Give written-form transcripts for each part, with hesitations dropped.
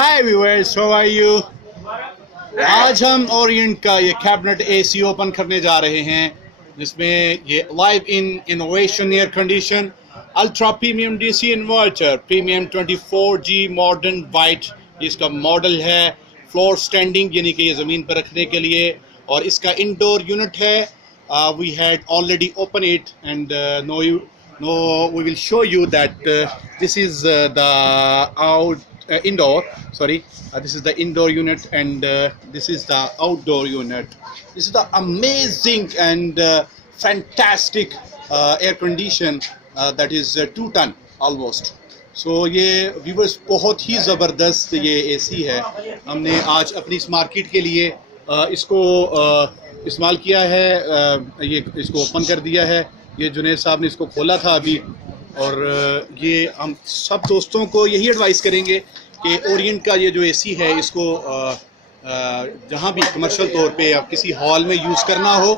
Hi viewers, how are you. आज हम Orient का ये कैबिनेट एसी ओपन करने जा रहे हैं, जिसमें ये live in innovation air condition ultra premium DC inverter premium 24G modern white इसका मॉडल है। फ्लोर स्टैंडिंग यानी कि ये ज़मीन पर रखने के लिए, और इसका इंडोर यूनिट है। We had already open it and no we will show you that this is the indoor, sorry, this is the indoor unit, and this is the outdoor unit. This is the amazing and fantastic air condition that is 2 ton almost. So ये viewers बहुत ही ज़बरदस्त ये AC है। हमने आज अपनी इस market के लिए इसको इस्तेमाल किया है। ये इसको ओपन कर दिया है। ये जुनेद साहब ने इसको खोला था अभी, और ये हम सब दोस्तों को यही एडवाइस करेंगे कि ओरिएंट का ये जो एसी है, इसको जहाँ भी कमर्शियल तौर पे या किसी हॉल में यूज़ करना हो,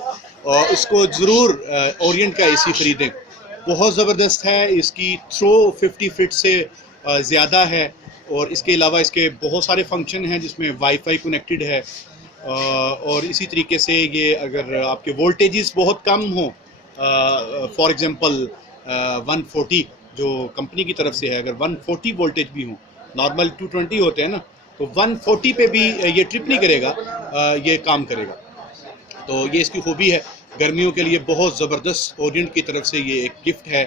इसको ज़रूर ओरिएंट का एसी ख़रीदें। बहुत ज़बरदस्त है। इसकी थ्रो 50 फीट से ज़्यादा है, और इसके अलावा इसके बहुत सारे फंक्शन हैं जिसमें वाईफाई कनेक्टेड है। और इसी तरीके से ये अगर आपके वोल्टेजेस बहुत कम हों, फॉर एग्ज़ाम्पल 140 जो कंपनी की तरफ से है, अगर 140 वोल्टेज भी हो, नॉर्मल 220 होते हैं ना, तो 140 पे भी ये ट्रिप नहीं करेगा, ये काम करेगा। तो ये इसकी खूबी है। गर्मियों के लिए बहुत ज़बरदस्त ओरिएंट की तरफ से ये एक गिफ्ट है।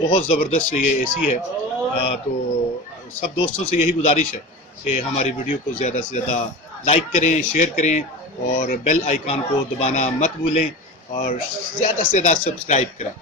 बहुत ज़बरदस्त ये एसी है। तो सब दोस्तों से यही गुजारिश है कि हमारी वीडियो को ज़्यादा से ज़्यादा लाइक करें, शेयर करें, और बेल आइकन को दबाना मत भूलें, और ज़्यादा से ज़्यादा सब्सक्राइब करें।